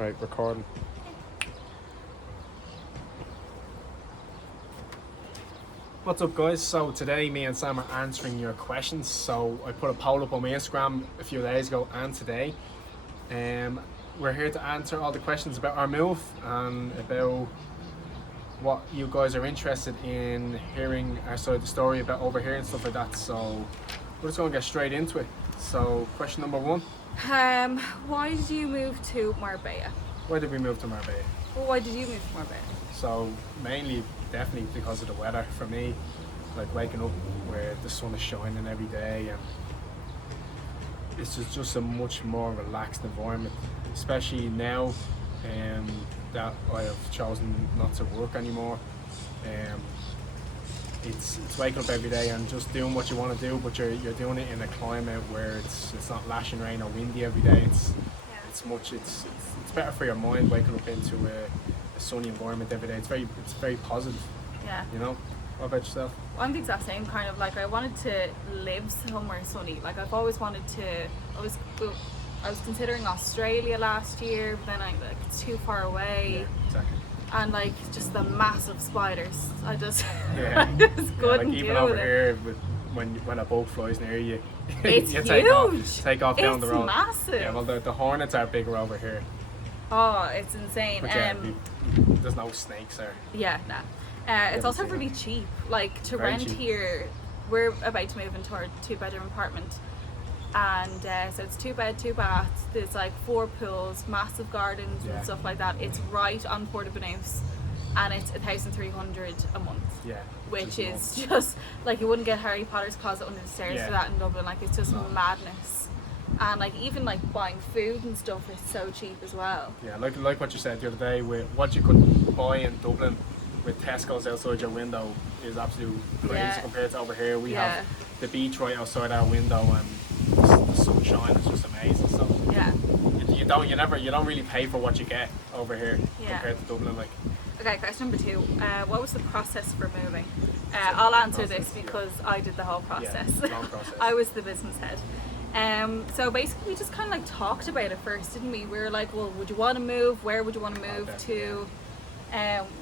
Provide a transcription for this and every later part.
Right, recording. What's up, guys? So today me and Sam are answering your questions. So I put a poll up on my Instagram a few days ago and today. We're here to answer all the questions about our move and about what you guys are interested in hearing our side of the story about over here and stuff like that. So we're just going to get straight into it. So question number one. Why did you move to Marbella? Why did we move to Marbella? Well, why did you move to Marbella? So mainly, definitely because of the weather for me. Like waking up where the sun is shining every day, and it's just a much more relaxed environment. Especially now that I have chosen not to work anymore. It's waking up every day and just doing what you want to do, but you're doing it in a climate where it's not lashing rain or windy every day. It's better for your mind waking up into a sunny environment every day. It's very positive. Yeah. You know. What about yourself? Well, I'm the exact same kind of, like, I wanted to live somewhere sunny. Like, I've always wanted to. I was considering Australia last year, but then it's too far away. Yeah, exactly. And like just the massive spiders, I just Yeah. I just couldn't like even deal over with it. here, when a bug flies near you, It's you huge. take off down the road. It's massive. Yeah, well the hornets are bigger over here. Oh, it's insane. But there's no snakes there. Yeah, nah. It's also really cheap. Like to Very rent cheap. here, we're about to move into our 2-bedroom apartment, and so it's 2 bed, 2 baths. There's like 4 pools, massive gardens Yeah. and stuff like that. It's right on Portabanus, and it's 1,300 a month. Yeah. Which is just like you wouldn't get Harry Potter's closet under the stairs Yeah. for that in Dublin. Like it's just No. madness. And like even like buying food and stuff is so cheap as well. Yeah, like what you said the other day, with what you could buy in Dublin with Tesco's outside your window is absolutely crazy Yeah. compared to over here. We Yeah. have the beach right outside our window and the sunshine is just amazing. So Yeah. you don't really pay for what you get over here Yeah. compared to Dublin. Like, Okay, question number 2. What was the process for moving? I'll answer this process, yeah. because I did the whole process. Yeah, long process. I was the business head. So basically we just kind of like talked about it first, didn't we? We were like, well, would you want to move? Where would you want to move to?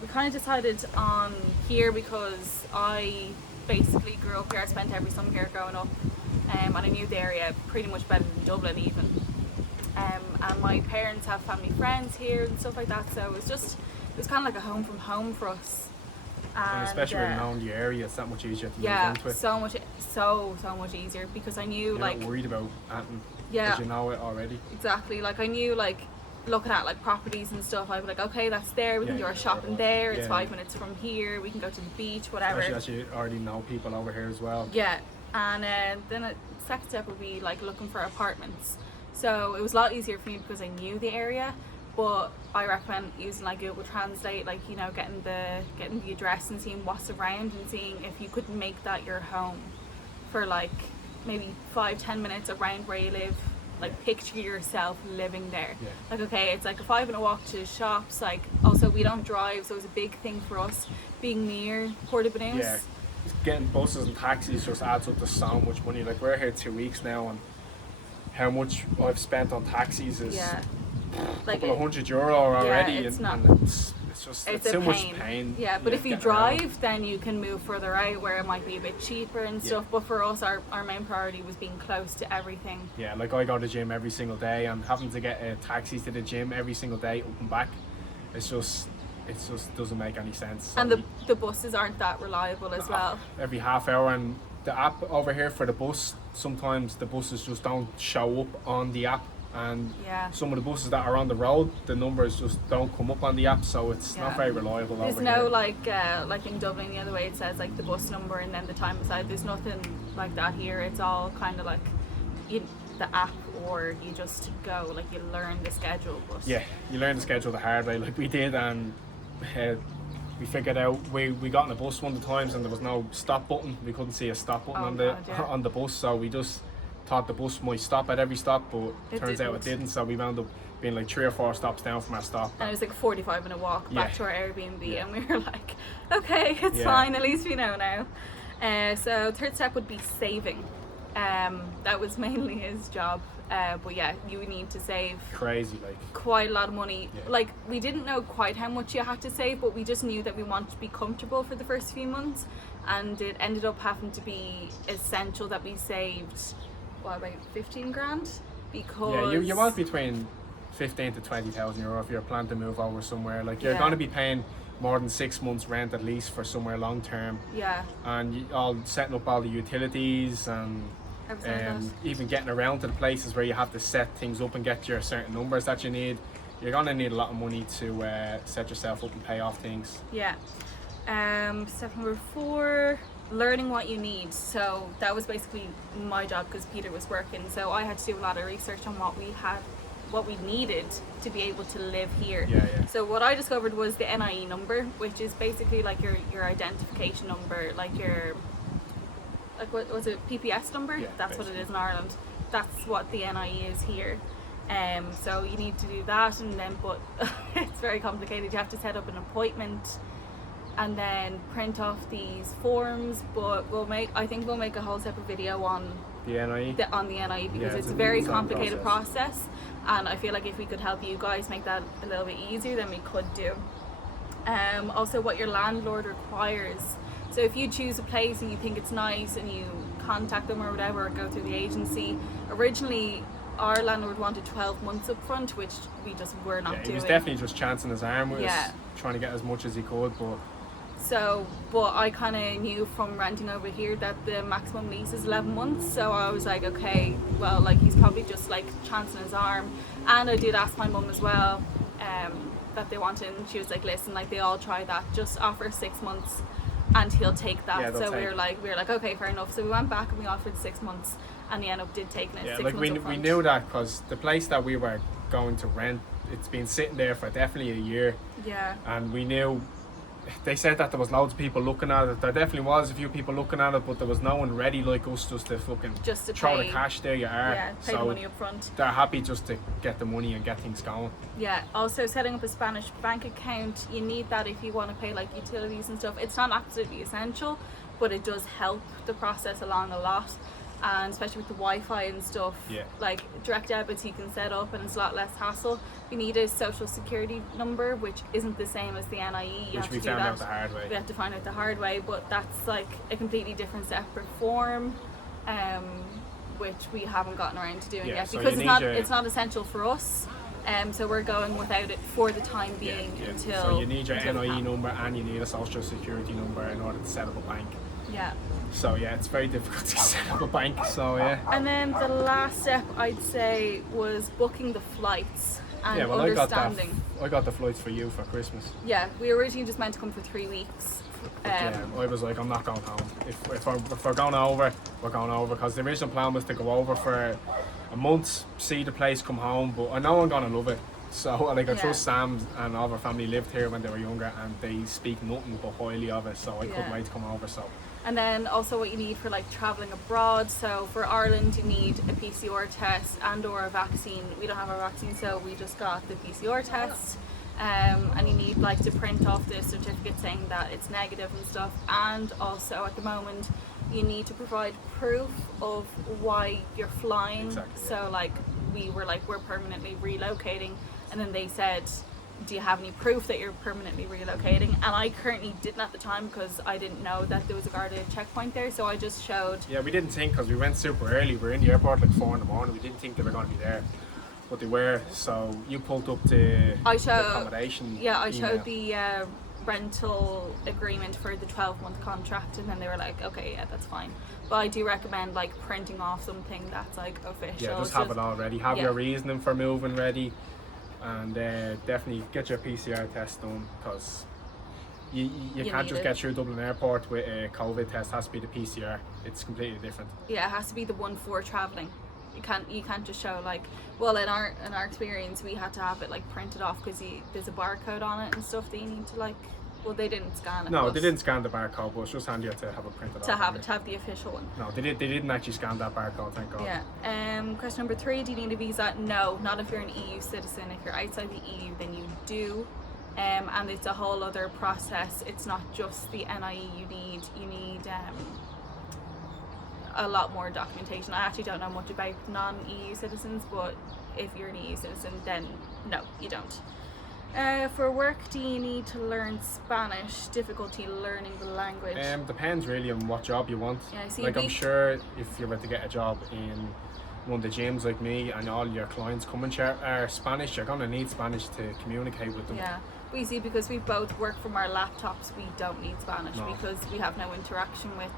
We kind of decided on here because I basically grew up here. I spent every summer here growing up, and I knew the area pretty much better than Dublin even. And my parents have family friends here and stuff like that, so it was kind of like a home from home for us. and especially when you know the area, it's that much easier to Yeah, move into it. so much easier because I knew You're like not worried about anything Yeah. because you know it already. exactly, like I knew like looking at like properties and stuff, I'd be like, okay, that's there, we can Yeah, do our yeah, shopping there, it's yeah. 5 minutes from here, we can go to the beach, whatever. Especially that you already know people over here as well. Yeah, and then the second step would be like looking for apartments. So it was a lot easier for me because I knew the area, but I recommend using like Google Translate, like, you know, getting the address and seeing what's around and seeing if you could make that your home for like maybe 5-10 minutes around where you live. Like picture yourself living there. Yeah. Like, okay, it's like a 5-minute walk to shops. Like also we don't drive, so it's a big thing for us being near Portabanus. Yeah, getting buses and taxis just adds up to so much money. Like we're here 2 weeks now, and how much I've spent on taxis is Yeah. a Like couple of €100 already, it's and, not- and it's it's too a much pain. pain. Yeah, but if you getting around. drive, then you can move further out where it might be a bit cheaper and stuff. But for us, our main priority was being close to everything. Yeah, like I go to the gym every single day, and having to get a taxi to the gym every single day up and back, it just doesn't make any sense. So And the buses aren't that reliable as well. every half hour, and the app over here for the bus, sometimes the buses just don't show up on the app, and Yeah. some of the buses that are on the road, the numbers just don't come up on the app, so it's Yeah. not very reliable. There's over no here. like in Dublin the other way, it says like the bus number and then the time beside. There's nothing like that here. It's all kind of like the app, or you just go, like you learn the schedule. But Yeah, you learn the schedule the hard way, like we did, and we figured out we got on a bus one of the times and there was no stop button. We couldn't see a stop button Oh, on the God, yeah. on the bus, so we just thought the bus might stop at every stop, but It turns out it didn't. didn't. So we wound up being like 3 or 4 stops down from our stop. And it was like a 45-minute walk back Yeah. to our Airbnb, Yeah. and we were like, okay, it's Yeah. fine, at least we know now. So third step would be saving. That was mainly his job. But yeah, you need to save Crazy, like. quite a lot of money. Yeah. Like, we didn't know quite how much you had to save, but we just knew that we wanted to be comfortable for the first few months, and it ended up having to be essential that we saved about 15 grand, because Yeah, you want between 15 to 20,000 euro if you're planning to move over somewhere. Like, you're Yeah. going to be paying more than 6 months rent at least for somewhere long term, yeah, and all setting up all the utilities and everything like that. even getting around to the places where you have to set things up and get your certain numbers that you need. You're going to need a lot of money to set yourself up and pay off things. Yeah. Step number 4, learning what you need. So that was basically my job, because Peter was working, so I had to do a lot of research on what we needed to be able to live here. Yeah. So what I discovered was the NIE number, which is basically like your identification number, like your, like, what was it, PPS number? Yeah, That's what it basically. is in Ireland. That's what the NIE is here. So you need to do that, and then, but it's very complicated. You have to set up an appointment and then print off these forms. But I think we'll make a whole separate video on The NIE. on the NIE, because Yeah, it's it's a a very long complicated process, and I feel like if we could help you guys make that a little bit easier, then we could do. Also, what your landlord requires. So if you choose a place and you think it's nice and you contact them or whatever, or go through the agency, originally our landlord wanted 12 months up front, which we just were not Yeah, he doing. was definitely just chancing his arm with us, Yeah. trying to get as much as he could, but So, but I kind of knew from renting over here that the maximum lease is 11 months. So I was like, okay, well, like, he's probably just like chancing his arm. And I did ask my mum as well, that they wanted, and she was like, listen, like, they all try that, just offer 6 months and he'll take that. Yeah, they'll so take we were it. like, okay, fair enough. So we went back and we offered 6 months, and he ended up did taking it. yeah, 6 like months we up front. knew that because the place that we were going to rent, it's been sitting there for definitely a year, Yeah. and we knew. They said that there was loads of people looking at it. There definitely was a few people looking at it, but there was no one ready like us just to fucking Just to throw pay. the cash there. You are. Yeah, pay the So money up front. they're happy just to get the money and get things going. Yeah, also setting up a Spanish bank account, you need that if you want to pay like utilities and stuff. It's not absolutely essential, but it does help the process along a lot, and especially with the Wi-Fi and stuff. Yeah. Like, direct debits you can set up and it's a lot less hassle. You need a social security number, which isn't the same as the NIE. You Which have we to do found that. out the hard way. We have to find out the hard way, but that's like a completely different separate form, which we haven't gotten around to doing Yeah, yet, so because you it's need not essential for us. So we're going without it for the time being until. So you need your until it NIE happens. number and you need a social security number in order to set up a bank. Yeah. So yeah, it's very difficult to set up a bank. So yeah. And then the last step, I'd say, was booking the flights and Yeah, well, I understanding. got the flights for you for Christmas. Yeah, we were originally just meant to come for 3 weeks. Yeah, I was like, I'm not going home. If we're going over, we're going over, because the original plan was to go over for a month, see the place, come home. But I know I'm gonna love it. So like, I Yeah. trust Sam and all of our family lived here when they were younger, and they speak nothing but highly of it. So I couldn't Yeah. wait to come over. So And then also what you need for like traveling abroad. So for Ireland, you need a PCR test and or a vaccine. We don't have a vaccine, so we just got the PCR test. And you need like to print off the certificate saying that it's negative and stuff. And also at the moment, you need to provide proof of why you're flying. Exactly, yeah. So like, we were like, we're permanently relocating, and then they said, do you have any proof that you're permanently relocating? And I currently didn't at the time, because I didn't know that there was a guarded checkpoint there, so I just showed. yeah, we didn't think, because we went super early. We were in the airport like 4 a.m. We didn't think they were going to be there, but they were. So you pulled up the accommodation. Yeah, I email. showed the rental agreement for the 12-month contract, and then they were like, okay, yeah, that's fine. But I do recommend like printing off something that's like official. Yeah, just have it all ready. Have yeah. your reasoning for moving ready, and definitely get your PCR test done, because you can't need just it. get through Dublin Airport with a COVID test. It has to be the PCR. It's completely different. Yeah, it has to be the one for traveling. You can't just show like, well, in our experience, we had to have it like printed off, because there's a barcode on it and stuff that you need to like. Well, they didn't scan it. No, but they didn't scan the barcode, but it's just handier to have it printed to off. have it, to have the official one. No, they didn't actually scan that barcode. Thank God. Yeah. Question number 3: do you need a visa? No, not if you're an EU citizen. If you're outside the EU, then you do. And it's a whole other process. It's not just the NIE you need. You need a lot more documentation. I actually don't know much about non-EU citizens, but if you're an EU citizen, then no, you don't. For work, do you need to learn Spanish? Difficulty learning the language? Depends really on what job you want. Yeah, so like I'm sure if you were to get a job in one of the gyms like me and all your clients come and share Spanish, you're gonna need Spanish to communicate with them. Yeah, we see, because we both work from our laptops, we don't need Spanish No. because we have no interaction with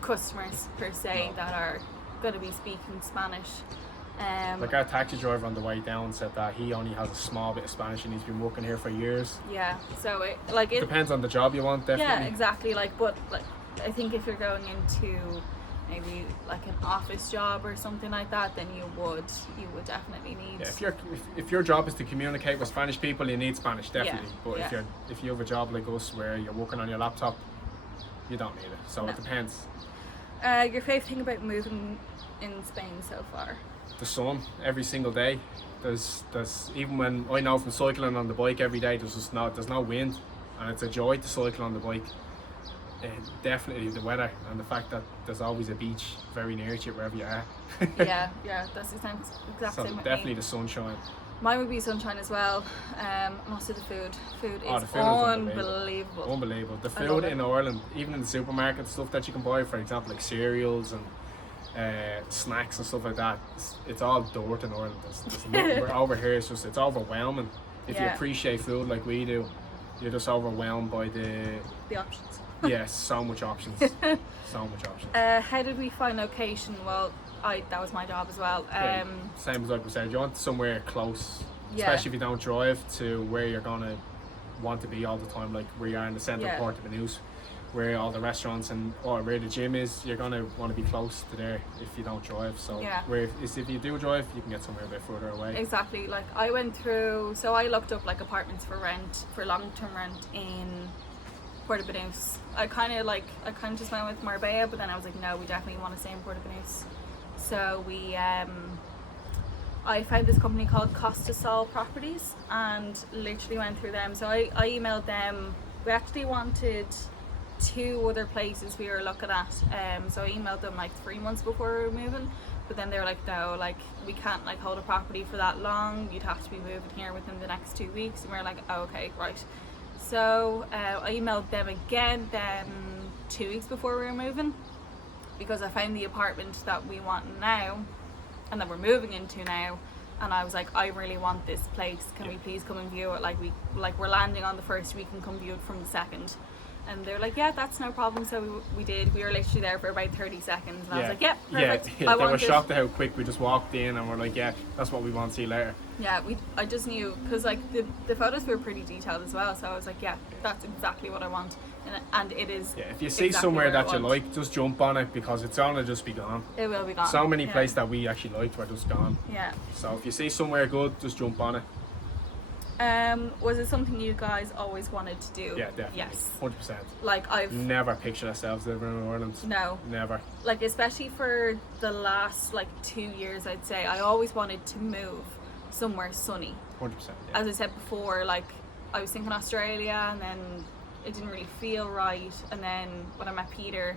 customers per se that are going to be speaking Spanish. Like our taxi driver on the way down said that he only has a small bit of Spanish and he's been working here for years. Yeah, so it Depends on the job you want, definitely. Yeah, exactly. But I think if you're going into maybe like an office job or something like that, then you would definitely need. Yeah, if your job is to communicate with Spanish people, you need Spanish, definitely. But yeah. if you have a job like us where you're working on your laptop, you don't need it. So No. it depends. Your favourite thing about moving in Spain so far? The sun every single day. There's even when I know from cycling on the bike every day, there's no wind, and it's a joy to cycle on the bike. Definitely the weather and the fact that there's always a beach very near to you wherever you are. yeah, that's the exact So same with definitely me. the sunshine. Mine would be sunshine as well. And also the food. Food is The food is unbelievable. Unbelievable. The I love food it. in Ireland, even in the supermarket, stuff that you can buy, for example, like cereals and snacks and stuff like that, it's all dirt in Ireland. There's nothing, we're over here, it's overwhelming. If you Yeah. appreciate food like we do, you're just overwhelmed by the options. yes, so much options. So much options. How did we find location? Well, that was my job as well. Yeah, same as like we said, you want somewhere close, Yeah. especially if you don't drive, to where you're gonna want to be all the time, like where you are in the centre Yeah. of Portobello's, where all the restaurants or where the gym is. You're gonna want to be close to there if you don't drive. So Yeah. if you do drive, you can get somewhere a bit further away. Exactly. Like I went through, so I looked up like apartments for long-term rent in Portobello's. I kind of just went with Marbella, but then I was like, no, we definitely want to stay in Portobello's. So I found this company called Costa Sol Properties and literally went through them. So I emailed them. We actually wanted 2 other places we were looking at. So I emailed them like 3 months before we were moving. But then they were like, no, like we can't like hold a property for that long. You'd have to be moving here within the next 2 weeks. And we were like, oh, okay, right. So I emailed them again then 2 weeks before we were moving, because I found the apartment that we want now and that we're moving into now, and I was like, I really want this place. Can we please come and view it? We're landing on the 1st, we can come view it from the 2nd. And they're like, yeah, that's no problem. So we did. We were literally there for about 30 seconds. And I was like, yeah, perfect. Yeah, I they were want it. shocked at how quick we just walked in and we're like, yeah, that's what we want. See you later. Yeah, I just knew, because like the photos were pretty detailed as well. So I was like, yeah, that's exactly what I want. And it is. Yeah, if you see exactly somewhere what I that you want. like, just jump on it, because it's gonna just be gone. It will be gone. So many Yeah. places that we actually liked were just gone. Yeah. So if you see somewhere good, just jump on it. Was it something you guys always wanted to do? Yeah, definitely. Yes. 100%. Like I've Never pictured ourselves living in Ireland. no. Never. Like especially for the last like 2 years, I'd say I always wanted to move somewhere sunny. 100%. Yeah. As I said before, like I was thinking Australia, and then it didn't really feel right. And then when I met Peter,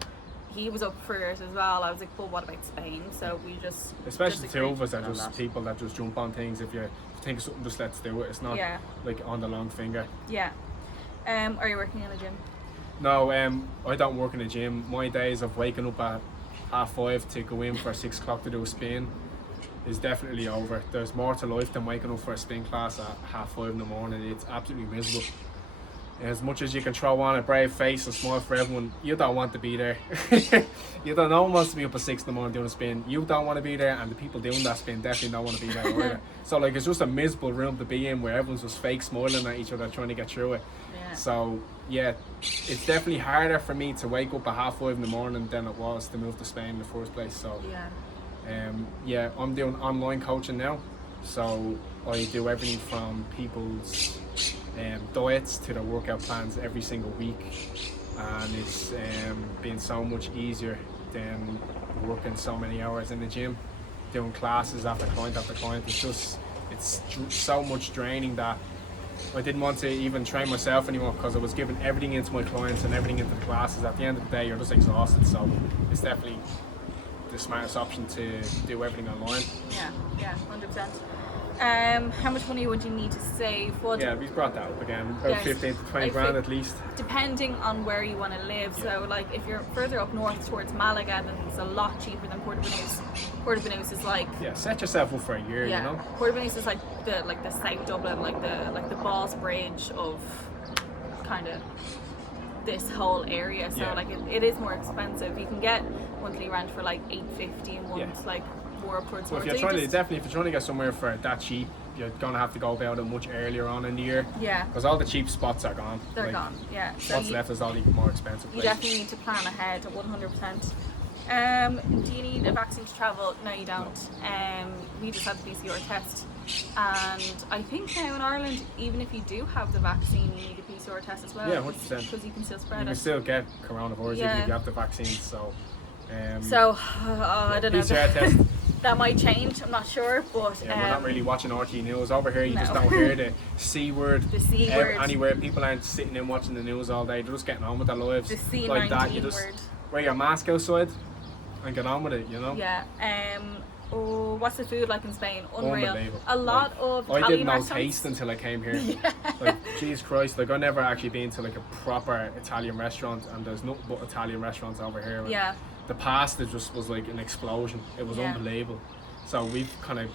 he was up for it as well. I was like, well, what about Spain? So we just Especially just the two of agreed us are on just that. people that just jump on things. If you think of something, just let's do it. It's not Yeah. like on the long finger. Yeah. Are you working in a gym? No, I don't work in a gym. My days of waking up at 5:30 to go in for 6 o'clock to do a spin is definitely over. There's more to life than waking up for a spin class at 5:30 in the morning. It's absolutely miserable. As much as you can throw on a brave face and smile for everyone, you don't want to be there. No one wants to be up at 6 in the morning doing a spin. You don't want to be there, and the people doing that spin definitely don't want to be there either. So like, it's just a miserable room to be in where everyone's just fake smiling at each other trying to get through it. Yeah. So yeah, it's definitely harder for me to wake up at 5:30 in the morning than it was to move to Spain in the first place. So Yeah. I'm doing online coaching now. So I do everything from people's diets to their workout plans every single week, and it's been so much easier than working so many hours in the gym, doing classes after client after client. It's so much draining that I didn't want to even train myself anymore, because I was giving everything into my clients and everything into the classes. At the end of the day, you're just exhausted. So it's definitely the smartest option to do everything online. Yeah, 100%. How much money would you need to save? Yeah, we've brought that up again. About Yes. 15 to 20 grand at least. Depending on where you want to live. So like if you're further up north towards Malaga, then it's a lot cheaper than Puerto Banús. Puerto Banús is like, Yeah, set yourself up for a year, yeah, you know. Puerto Banús is like the South Dublin, like the Balls Bridge of kind of this whole area. So Yeah. like it is more expensive. You can get monthly rent for like $8.50 a month, Yeah. like more up towards So if north. you're So trying to if you're trying to get somewhere for that cheap, you're gonna have to go about it much earlier on in the year. Yeah. Because all the cheap spots are gone. They're Like, gone. Yeah. So What's left is all the more expensive you places. definitely need to plan ahead 100%. Do you need a vaccine to travel? No, you don't. We just had the PCR test, and I think now in Ireland, even if you do have the vaccine, you need a PCR test as well. Yeah, 100%. Because you can still You spread can it. still get coronavirus Yeah. if you have the vaccine. So. So I don't know. PCR test. That might change. I'm not sure, but Yeah, we're not really watching RT News over here. You just no. don't hear the C word. The C word. Anywhere. People aren't sitting in watching the news all day. They're just getting on with their lives. The C19 like that. You just word. wear your mask outside and get on with it. You know. Yeah. Oh, what's the food like in Spain? Unreal. Unbelievable. A lot Like, of I Italian didn't know restaurants. taste until I came here. Yeah. Like, Jesus Christ, like, I've never actually been to like a proper Italian restaurant, and there's nothing but Italian restaurants over here. And Yeah. the pasta just was like an explosion. It was Yeah. unbelievable. So we've kind of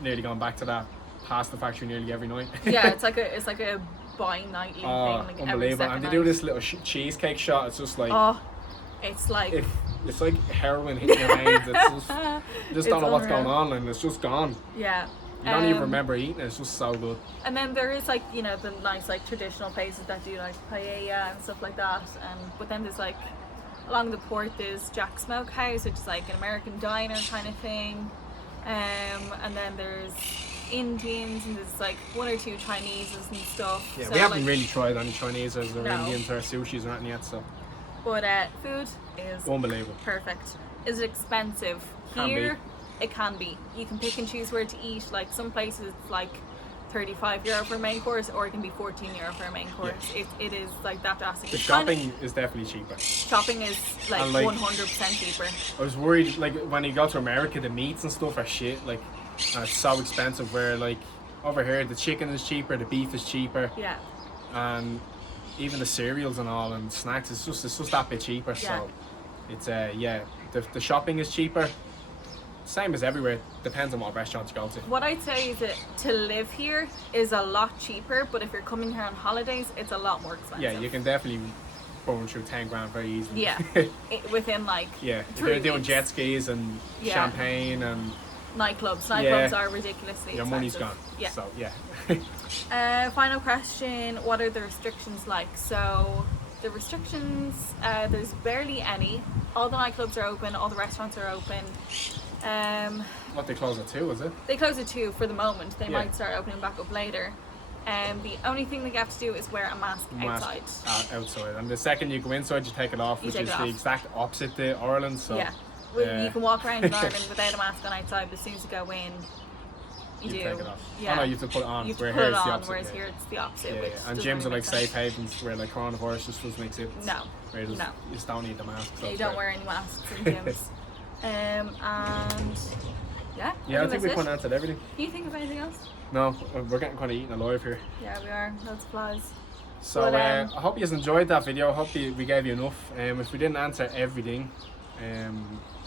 nearly gone back to that pasta factory nearly every night. Yeah, it's like a bi-nightly Oh, thing, like every unbelievable. second And they night. do this little cheesecake shot. It's just like Oh, it's like it's like heroin hitting your veins. It's just, you just don't It's know what's unreal. going on, and it's just gone. yeah. You don't even remember eating it. It's just so good. And then there is like, you know, the nice like traditional places that do like paella and stuff like that. But then there's like along the port there's Jack Smokehouse, which is like an American diner kind of thing. And then there's Indians, and there's like one or two Chineses and stuff. Yeah, So, we haven't like, really tried any Chinese or No. Indians or sushis or anything yet, so But food is unbelievable. perfect. Is it expensive? Can be. Here, it can be. You can pick and choose where to eat. Like some places, it's like €35 for a main course, or it can be €14 for a main course. It is like that drastic. The It's kind of- shopping is definitely cheaper. shopping is like, And, like, 100% cheaper. I was worried, like, when you go to America, the meats and stuff are shit, like, and it's so expensive, where, like, over here, the chicken is cheaper, the beef is cheaper, Yeah, and even the cereals and all, and snacks, it's just that bit cheaper, Yeah. so, it's, yeah, the shopping is cheaper, same as everywhere, depends on what restaurant you go to. what I'd say is that to live here is a lot cheaper, but if you're coming here on holidays, it's a lot more expensive. Yeah, you can definitely burn through 10 grand very easily. Yeah, within like Yeah, if 3 you're doing weeks. jet skis and Yeah. champagne and Nightclubs Yeah. are ridiculously your expensive. money's gone. Yeah. So, yeah. Final question, what are the restrictions like? So the restrictions, there's barely any. All the nightclubs are open, all the restaurants are open. What, they close at 2, is it? They close at 2 for the moment. They Yeah. might start opening back up later. The only thing they have to do is wear a mask outside. Outside. And the second you go inside, you take it off, You which take is it the off. exact opposite to Ireland. So, Yeah. Well, uh, you can walk around in Ireland without a mask on outside, but as soon as you go in, you do. take it off. Yeah. Oh no, you have to put it on. You have to where put here it it's the on, opposite. whereas yeah. here it's the opposite. Yeah, Which and doesn't gyms really are like make sense. safe havens where like coronavirus just doesn't exist. No. Where you just, No. you just don't need the mask. So You it's don't great. wear any masks in gyms. And yeah. Yeah, I think we that's kind it. of answered everything. Can you think of anything else? No, we're getting kind of eaten alive here. Yeah, we are. Loads of flies. So But, I hope you enjoyed that video. I hope we gave you enough. If we didn't answer everything, I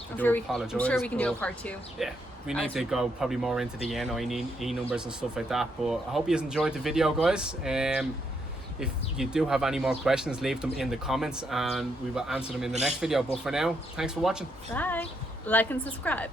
I'm do sure, apologise. I'm sure we can do a but- part 2. Yeah, we need As- to go probably more into the NIE numbers and stuff like that. But I hope you enjoyed the video, guys. If you do have any more questions, leave them in the comments and we will answer them in the next video. But for now, thanks for watching. Bye. Like and subscribe.